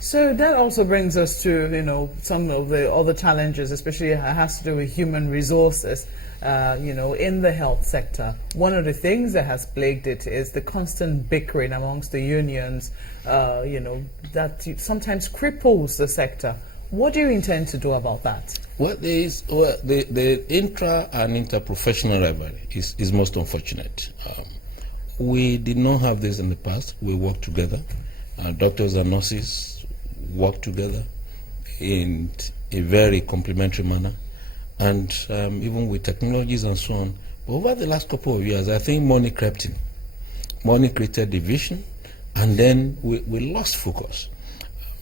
So that also brings us to, some of the other challenges, especially it has to do with human resources, in the health sector. One of the things that has plagued it is the constant bickering amongst the unions, that sometimes cripples the sector. What do you intend to do about that? Well, the intra and interprofessional rivalry is most unfortunate. We did not have this in the past. We worked together. Doctors and nurses work together in a very complementary manner, and even with technologies and so on. But over the last couple of years, I think money crept in. Money created division, and then we lost focus.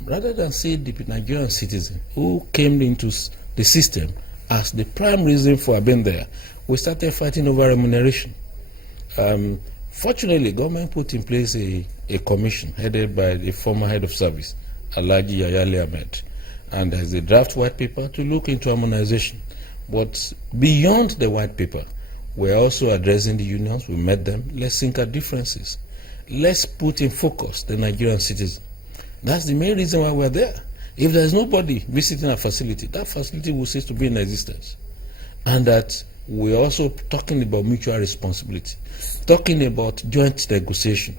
Rather than see the Nigerian citizen who came into the system as the prime reason for being there, we started fighting over remuneration. Fortunately, government put in place a commission headed by the former head of service, Alhaji Yayale Ahmed, and there's a draft white paper to look into harmonization. But beyond the white paper, we're also addressing the unions. We met them. Let's sink our differences. Let's put in focus the Nigerian citizen. That's the main reason why we're there. If there's nobody visiting our facility, that facility will cease to be in existence. And that we're also talking about mutual responsibility, talking about joint negotiation.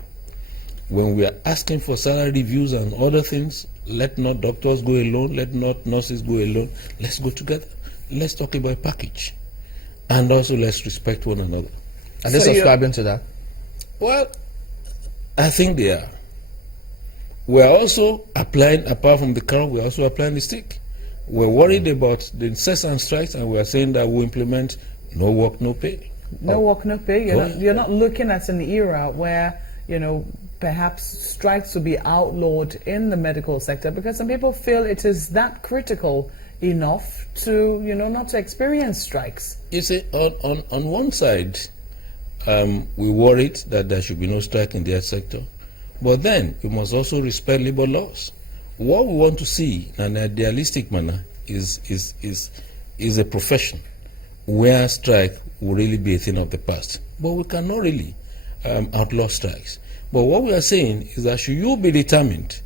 When we are asking for salary reviews and other things, let not doctors go alone, let not nurses go alone. Let's go together. Let's talk about a package. And also let's respect one another. Are they subscribing to that? Well, I think they are. We're also applying, apart from the carrot, we're also applying the stick. We're worried about the incessant strikes, and we're saying that we implement no work, no pay. No work, no pay. You're not looking at an era where, perhaps strikes will be outlawed in the medical sector, because some people feel it is that critical enough to, not to experience strikes. You see, on one side, we worried that there should be no strike in the health sector. But then we must also respect labor laws. What we want to see in an idealistic manner is a profession where strike will really be a thing of the past. But we cannot really outlaw strikes. But what we are saying is that should you be determined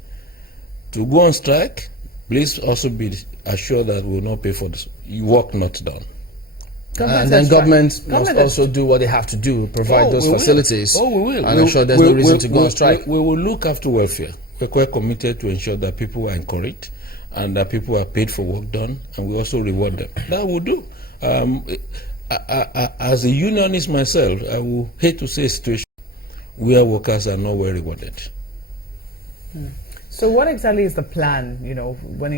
to go on strike, please also be assured that we will not pay for this work not done. And then government must also do what they have to do, provide those facilities. We will. And ensure there's no reason to go on strike. We will look after welfare. We're quite committed to ensure that people are encouraged and that people are paid for work done, and we also reward them. That will do. As a unionist myself, I will hate to say a situation where workers are not well rewarded. So what exactly is the plan, when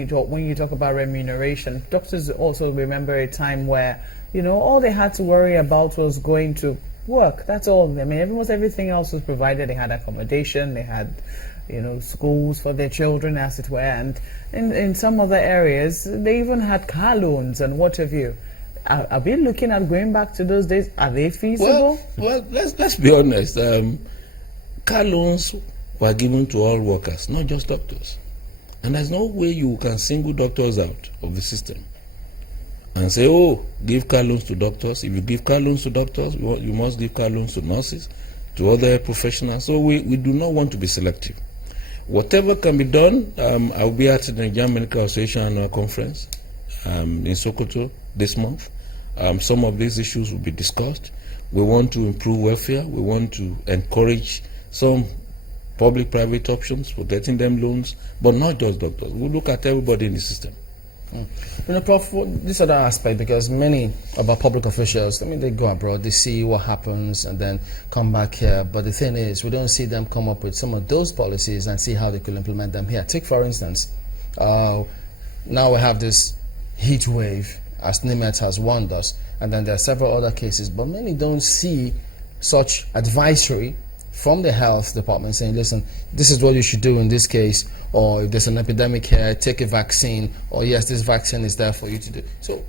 you talk about remuneration? Doctors also remember a time where, all they had to worry about was going to work. That's all. I mean, almost everything else was provided. They had accommodation, they had, schools for their children, as it were. And in some other areas, they even had car loans and what have you. Are we looking at going back to those days? Are they feasible? Well, let's be honest. Car loans were given to all workers, not just doctors. And there's no way you can single doctors out of the system and say, give car loans to doctors. If you give car loans to doctors, you must give car loans to nurses, to other professionals. So we do not want to be selective. Whatever can be done, I'll be at the Nigerian Medical Association annual conference in Sokoto this month. Some of these issues will be discussed. We want to improve welfare. We want to encourage some public-private options for getting them loans, but not just doctors. We look at everybody in the system. Prof, this other aspect, because many of our public officials, they go abroad, they see what happens and then come back here. But the thing is, we don't see them come up with some of those policies and see how they could implement them here. Take, for instance, now we have this heat wave, as NIMET has warned us, and then there are several other cases, but many don't see such advisory from the health department saying, listen, this is what you should do in this case, or if there's an epidemic here, take a vaccine, or yes, this vaccine is there for you to do. So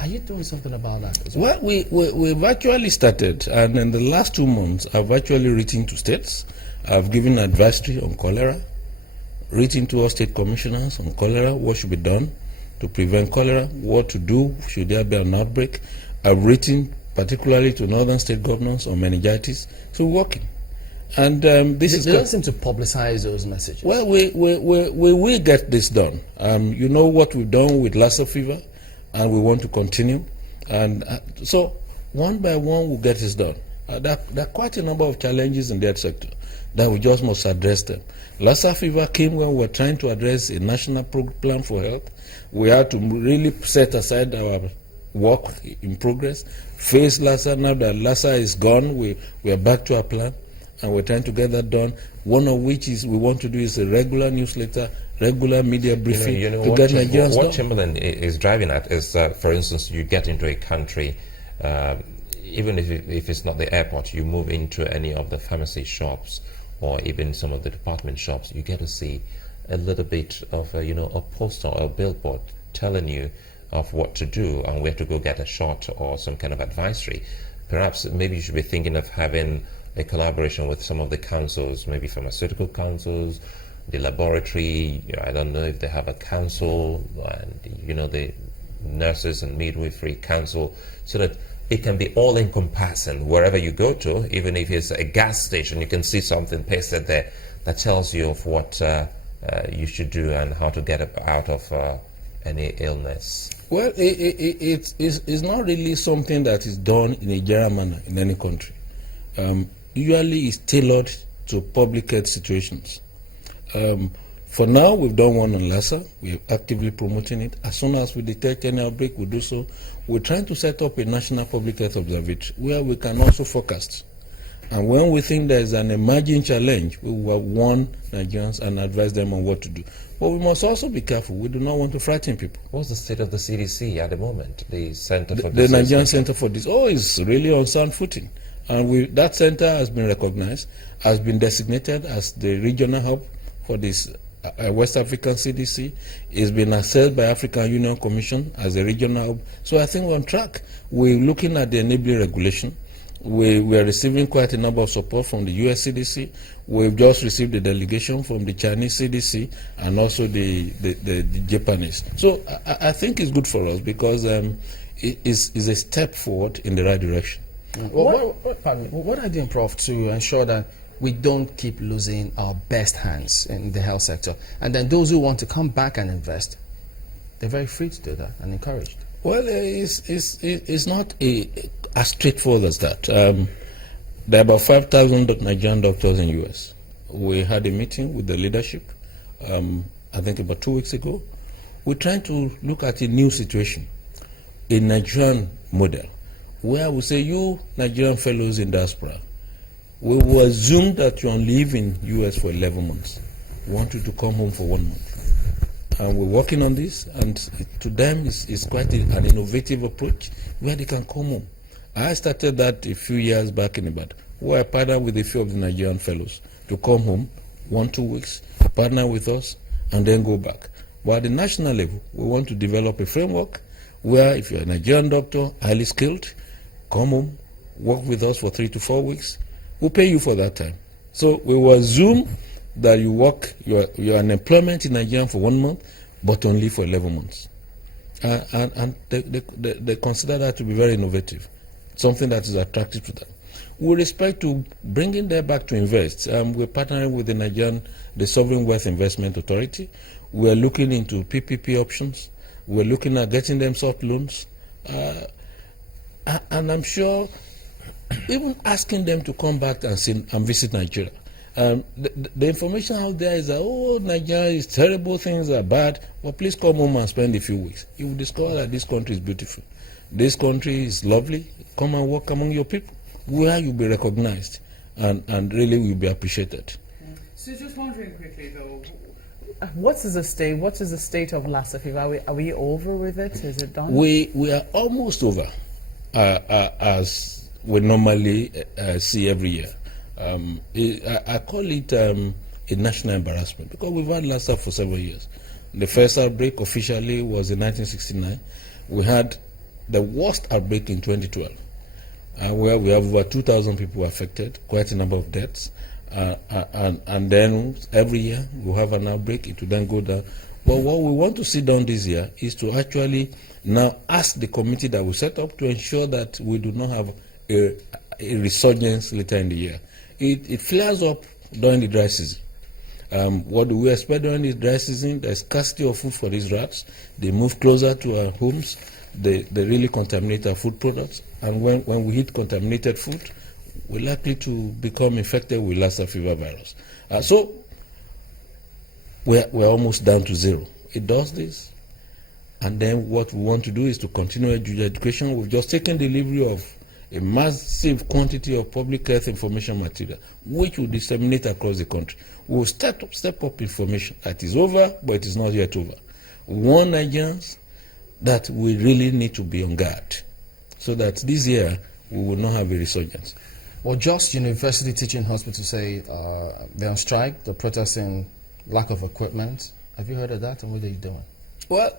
are you doing something about that as well? Well, we've actually started, and in the last 2 months, I've actually written to states. I've given advisory on cholera, written to our state commissioners on cholera, what should be done to prevent cholera, what to do should there be an outbreak. I've written particularly to northern state governors on meningitis. So we're working. And this They is don't seem to publicize those messages. well, we will get this done. You know what we've done with Lassa fever, and we want to continue. And so, one by one, we'll get this done. There are quite a number of challenges in that sector that we just must address them. Lassa fever came when we were trying to address a national plan for health. We had to really set aside our work in progress, face Lassa. Now that Lassa is gone, we are back to our plan, and we're trying to get that done. One of which is we want to do is a regular newsletter, regular media briefing to get Nigerians what done. Chamberlain is driving at is, for instance, you get into a country, even if it's not the airport, you move into any of the pharmacy shops or even some of the department shops, you get to see a little bit of a poster or a billboard telling you of what to do and where to go get a shot or some kind of advisory. Perhaps maybe you should be thinking of having a collaboration with some of the councils, maybe pharmaceutical councils, the laboratory. I don't know if they have a council, and the nurses and midwifery council, so that it can be all-encompassing wherever you go to. Even if it's a gas station, you can see something pasted there that tells you of what you should do and how to get out of any illness. Well, it's not really something that is done in a general manner in any country. Usually it's tailored to public health situations. For now, we've done one on Lassa. We're actively promoting it. As soon as we detect any outbreak, we'll do so. We're trying to set up a national public health observatory where we can also forecast. And when we think there's an emerging challenge, we will warn Nigerians and advise them on what to do. But we must also be careful. We do not want to frighten people. What's the state of the CDC at the moment? The Center for The Nigerian Center for Disease is really on sound footing. And that center has been recognized, has been designated as the regional hub for this West African CDC. It's been assessed by African Union Commission as a regional hub. So I think we're on track. We're looking at the enabling regulation. We are receiving quite a number of support from the US CDC. We've just received a delegation from the Chinese CDC and also the Japanese. So I think it's good for us because it is a step forward in the right direction. What are you doing, Prof, to ensure that we don't keep losing our best hands in the health sector? And then those who want to come back and invest, they're very free to do that and encouraged. Well, it's not as straightforward as that. There are about 5,000 Nigerian doctors in the US. We had a meeting with the leadership, I think about 2 weeks ago. We're trying to look at a new situation, a Nigerian model, where we say, you Nigerian fellows in diaspora, we will assume that you're on leave in US for 11 months. We want you to come home for 1 month. And we're working on this, and to them it's quite an innovative approach where they can come home. I started that a few years back in Ibadan, where I partnered with a few of the Nigerian fellows to come home 1-2 weeks, partner with us, and then go back. But at the national level, we want to develop a framework where if you're a Nigerian doctor, highly skilled, come home, work with us for 3 to 4 weeks, we'll pay you for that time. So we will assume that you're an employment in Nigeria for 1 month, but only for 11 months. And they consider that to be very innovative, something that is attractive to them. With respect to bringing them back to invest, we're partnering with the Sovereign Wealth Investment Authority. We're looking into PPP options. We're looking at getting them soft loans. And I'm sure even asking them to come back and visit Nigeria. The information out there is that, Nigeria is terrible, things are bad. Well, please come home and spend a few weeks. You will discover that this country is beautiful. This country is lovely. Come and work among your people, where you'll be recognized and really will be appreciated. So just wondering quickly though, what is the state of Lassa fever? Are we over with it? Is it done? We are almost over, as we normally see every year. I call it a national embarrassment because we've had Lassa for several years. The first outbreak officially was in 1969. We had the worst outbreak in 2012, where we have over 2,000 people affected, quite a number of deaths. And then every year we have an outbreak, it will then go down. But what we want to see done this year is to actually now ask the committee that we set up to ensure that we do not have a resurgence later in the year. it flares up during the dry season. What do we expect during the dry season? There's scarcity of food for these rats. They move closer to our homes. They really contaminate our food products. And when we eat contaminated food, we're likely to become infected with Lassa fever virus. So we're almost down to zero. It does this. And then what we want to do is to continue education. We've just taken delivery of a massive quantity of public health information material, which will disseminate across the country. We will step up information. That is over, but it is not yet over. We warn Nigerians that we really need to be on guard, so that this year we will not have a resurgence. Well, Just University Teaching Hospital say they're on strike. They're protesting lack of equipment. Have you heard of that, and what are you doing? Well,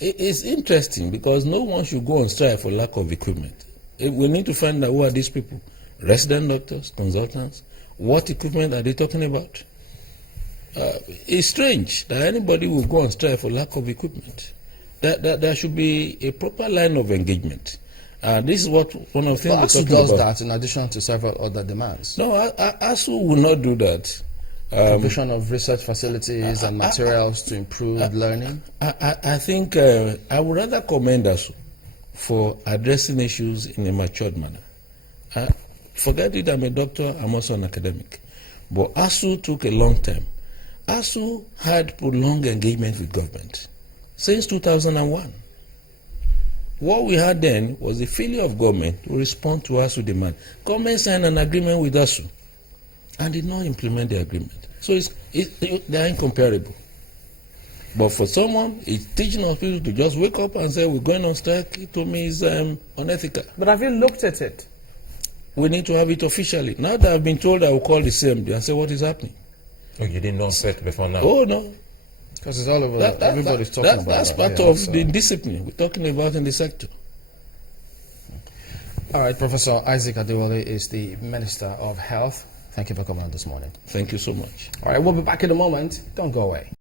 it's interesting because no one should go on strike for lack of equipment. We need to find out who are these people, resident doctors, consultants. What equipment are they talking about? It's strange that anybody will go on strike for lack of equipment. There should be a proper line of engagement. This is what one of the things ASU does that in addition to several other demands. No, ASU will not do that. Provision of research facilities and materials to improve learning. I think I would rather commend ASU for addressing issues in a matured manner. Forget it, I'm a doctor, I'm also an academic. But ASU took a long time. ASU had prolonged engagement with government since 2001. What we had then was the failure of government to respond to ASU demand. Government signed an agreement with ASU and did not implement the agreement. So they are incomparable. But for someone, it's teaching hospitals to just wake up and say, we're going on strike, it to me is unethical. But have you looked at it? We need to have it officially. Now that I've been told, I will call the CMD and say, what is happening? Oh, you didn't know it before now? Oh, no. Because it's all over. Everybody's talking about that's that. part of the discipline we're talking about in the sector. All right, Professor Isaac Adewale is the Minister of Health. Thank you for coming on this morning. Thank you so much. All right, we'll be back in a moment. Don't go away.